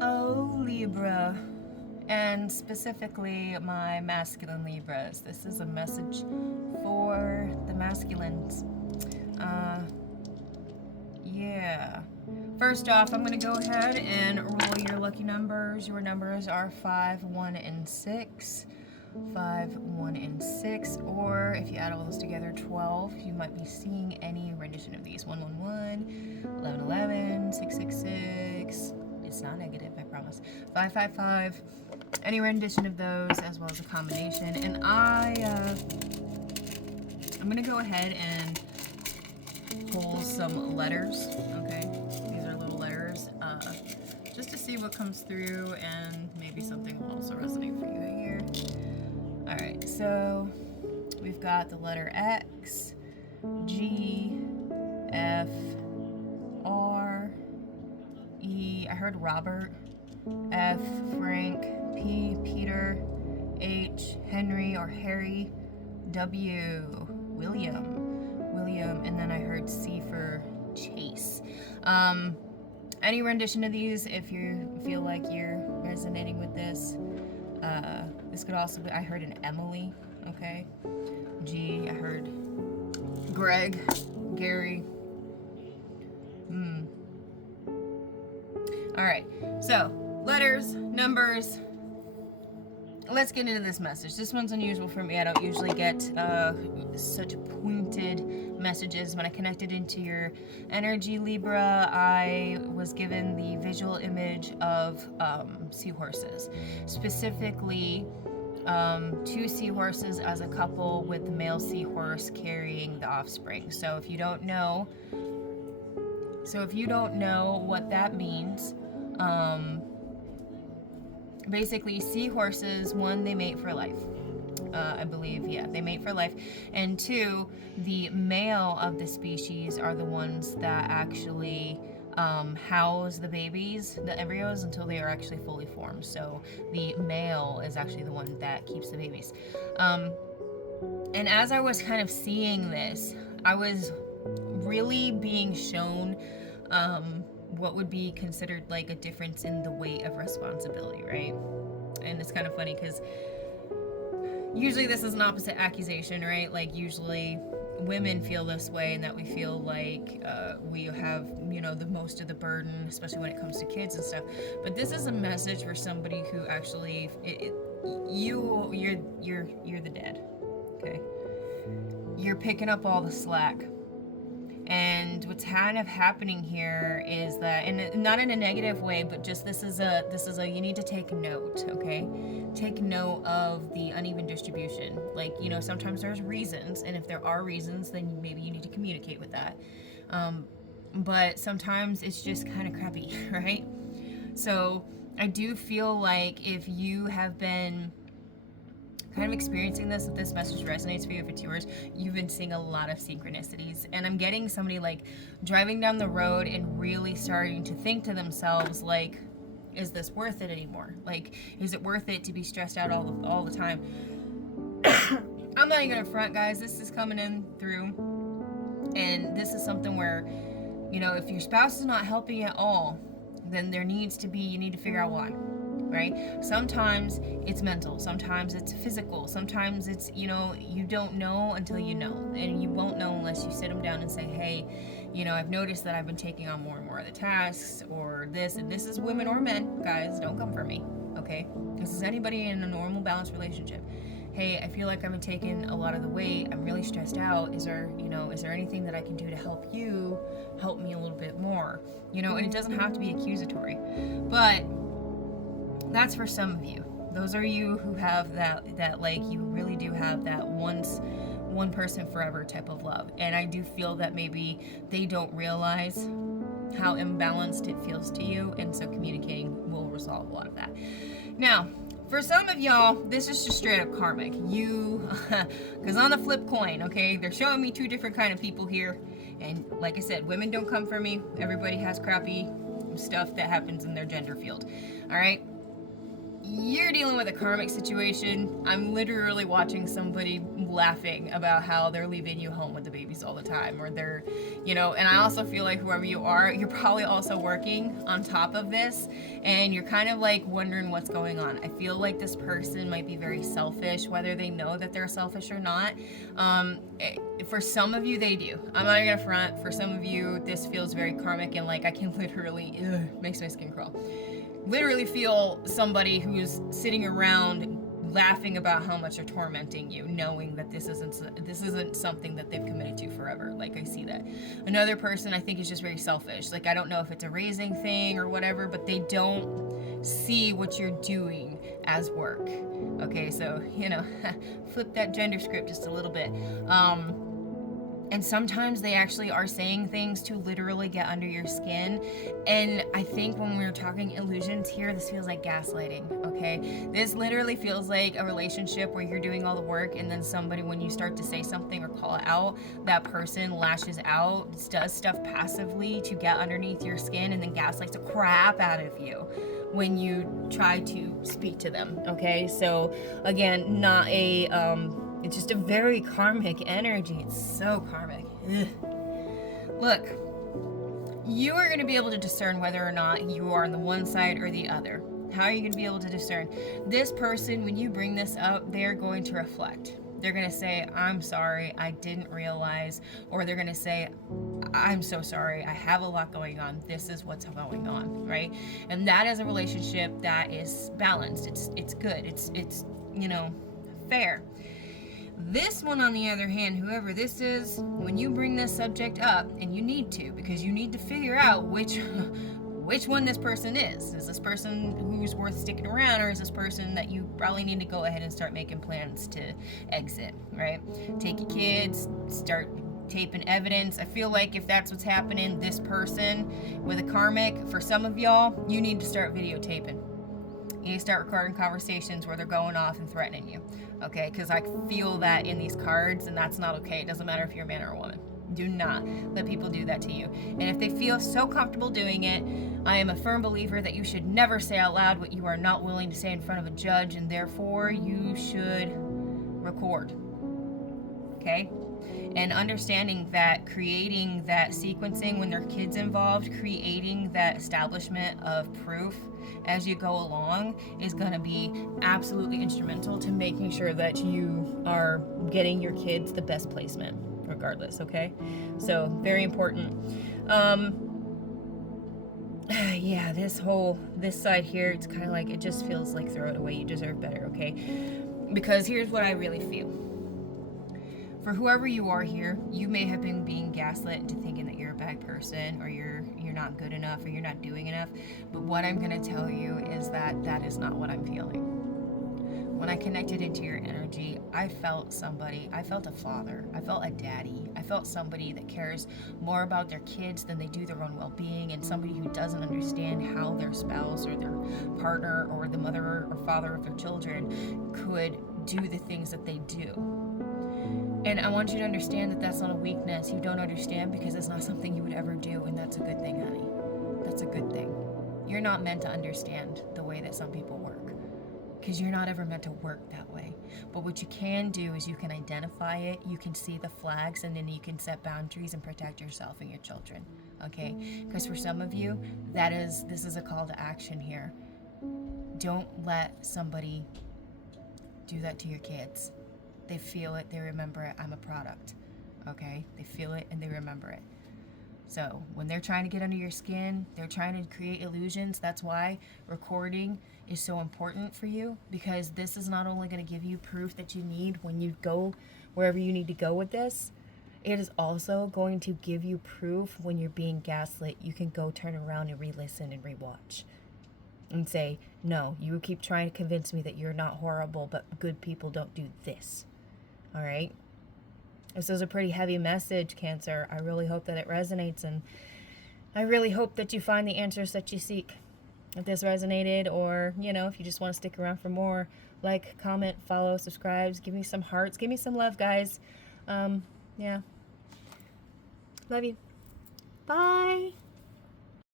Oh, Libra, and specifically my masculine Libras. This is a message for the masculines. Uh, yeah. First off, I'm going to go ahead and roll your lucky numbers. Your numbers are 5, 1, and 6. 5, 1, and 6, or if you add all those together, 12. You might be seeing any rendition of these. 111, 1111, 666. It's not negative, I promise. 555. Any rendition of those, as well as a combination. And I'm gonna go ahead and pull some letters. Okay, these are little letters, just to see what comes through, and maybe something will also resonate for you here. All right, so we've got the letter X, G, F, R, E, I heard Robert, F, Frank, P, Peter, H, Henry or Harry, W, William, and then I heard C for Chase. Any rendition of these, if you feel like you're resonating with this. This could also be, I heard an Emily, okay? G, I heard Greg, Gary. All right, so letters, numbers. Let's get into this message. This one's unusual for me. I don't usually get such pointed messages. When I connected into your energy, Libra, I was given the visual image of seahorses. Specifically, 2 seahorses as a couple, with the male seahorse carrying the offspring. So if you don't know what that means, basically seahorses, 1, they mate for life. I believe, yeah, they mate for life. And 2, the male of the species are the ones that actually house the babies, the embryos, until they are actually fully formed. So the male is actually the one that keeps the babies. And as I was kind of seeing this, I was really being shown what would be considered like a difference in the weight of responsibility, right? And it's kind of funny because usually this is an opposite accusation, right? Like usually women feel this way, and that we feel like we have, the most of the burden, especially when it comes to kids and stuff. But this is a message for somebody who actually, you're the dad, okay? You're picking up all the slack. And what's kind of happening here is that, and not in a negative way, but just this is a you need to take note, okay? Take note of the uneven distribution. Like, sometimes there's reasons, and if there are reasons, then maybe you need to communicate with that. But sometimes it's just kind of crappy, right? So I do feel like if you have been kind of experiencing this, if this message resonates for you, if it's yours, you've been seeing a lot of synchronicities. And I'm getting somebody like driving down the road and really starting to think to themselves, like, is this worth it anymore? Like, is it worth it to be stressed out all the time? I'm not even gonna front, guys. This is coming in through, and this is something where, if your spouse is not helping at all, then you need to figure out why. Right? Sometimes it's mental, sometimes it's physical, sometimes it's, you don't know until you know, and you won't know unless you sit them down and say, hey, I've noticed that I've been taking on more and more of the tasks, or this, and this is women or men, guys, don't come for me, okay? This is anybody in a normal, balanced relationship. Hey, I feel like I've been taking a lot of the weight, I'm really stressed out, is there anything that I can do to help me a little bit more, and it doesn't have to be accusatory, but that's for some of you. Those are you who have that like, you really do have that one person forever type of love. And I do feel that maybe they don't realize how imbalanced it feels to you, and so communicating will resolve a lot of that. Now, for some of y'all, this is just straight up karmic. Because on the flip coin, okay, they're showing me 2 different kind of people here. And like I said, women don't come for me. Everybody has crappy stuff that happens in their gender field. All right? You're dealing with a karmic situation. I'm literally watching somebody laughing about how they're leaving you home with the babies all the time, or they're, you know. And I also feel like whoever you are, you're probably also working on top of this, and you're kind of like wondering what's going on. I feel like this person might be very selfish, whether they know that they're selfish or not. For some of you, they do. I'm not gonna front. For some of you, this feels very karmic, and like I can literally, makes my skin crawl. Literally feel somebody who's sitting around laughing about how much they're tormenting you, knowing that this isn't something that they've committed to forever. Like, I see that. Another person, I think, is just very selfish. Like, I don't know if it's a raising thing or whatever, but they don't see what you're doing as work. Okay, so, you know, flip that gender script just a little bit. And sometimes they actually are saying things to literally get under your skin. And I think when we're talking illusions here, this feels like gaslighting, okay? This literally feels like a relationship where you're doing all the work, and then somebody, when you start to say something or call it out, that person lashes out, does stuff passively to get underneath your skin, and then gaslights the crap out of you when you try to speak to them, okay? So again, not a it's just a very karmic energy. It's so karmic. Ugh. Look, you are going to be able to discern whether or not you are on the one side or the other. How are you going to be able to discern? This person, when you bring this up, they're going to reflect. They're going to say, I'm sorry, I didn't realize. Or they're going to say, I'm so sorry, I have a lot going on. This is what's going on, right? And that is a relationship that is balanced. It's good. It's you know, fair. This one, on the other hand, whoever this is, when you bring this subject up, and you need to, because you need to figure out which one this person is. Is this person who's worth sticking around, or is this person that you probably need to go ahead and start making plans to exit, right? Take your kids, start taping evidence. I feel like if that's what's happening, this person with a karmic, for some of y'all, you need to start videotaping. You need to start recording conversations where they're going off and threatening you, okay? Because I feel that in these cards, and that's not okay. It doesn't matter if you're a man or a woman. Do not let people do that to you. And if they feel so comfortable doing it, I am a firm believer that you should never say out loud what you are not willing to say in front of a judge, and therefore you should record, okay? And understanding that creating that sequencing when there are kids involved, creating that establishment of proof as you go along is going to be absolutely instrumental to making sure that you are getting your kids the best placement regardless, okay? So very important. Yeah, this side here, it's kind of like, it just feels like throw it away, you deserve better, okay? Because here's what I really feel. For whoever you are here, you may have been being gaslit into thinking that you're a bad person, or you're not good enough, or you're not doing enough. But what I'm going to tell you is that that is not what I'm feeling. When I connected into your energy, I felt somebody, I felt a father, I felt a daddy, I felt somebody that cares more about their kids than they do their own well-being, and somebody who doesn't understand how their spouse or their partner or the mother or father of their children could do the things that they do. And I want you to understand that that's not a weakness. You don't understand because it's not something you would ever do, and that's a good thing, honey. That's a good thing. You're not meant to understand the way that some people work, because you're not ever meant to work that way. But what you can do is you can identify it, you can see the flags, and then you can set boundaries and protect yourself and your children, okay? Because for some of you, this is a call to action here. Don't let somebody do that to your kids. They feel it, they remember it. I'm a product, okay? They feel it and they remember it. So when they're trying to get under your skin, they're trying to create illusions. That's why recording is so important for you, because this is not only going to give you proof that you need when you go wherever you need to go with this, it is also going to give you proof when you're being gaslit. You can go turn around and re-listen and re-watch and say, no, you keep trying to convince me that you're not horrible, but good people don't do this. All right? This is a pretty heavy message, Cancer. I really hope that it resonates, and I really hope that you find the answers that you seek. If this resonated, or, you know, if you just want to stick around for more, like, comment, follow, subscribe, give me some hearts, give me some love, guys. Yeah. Love you. Bye.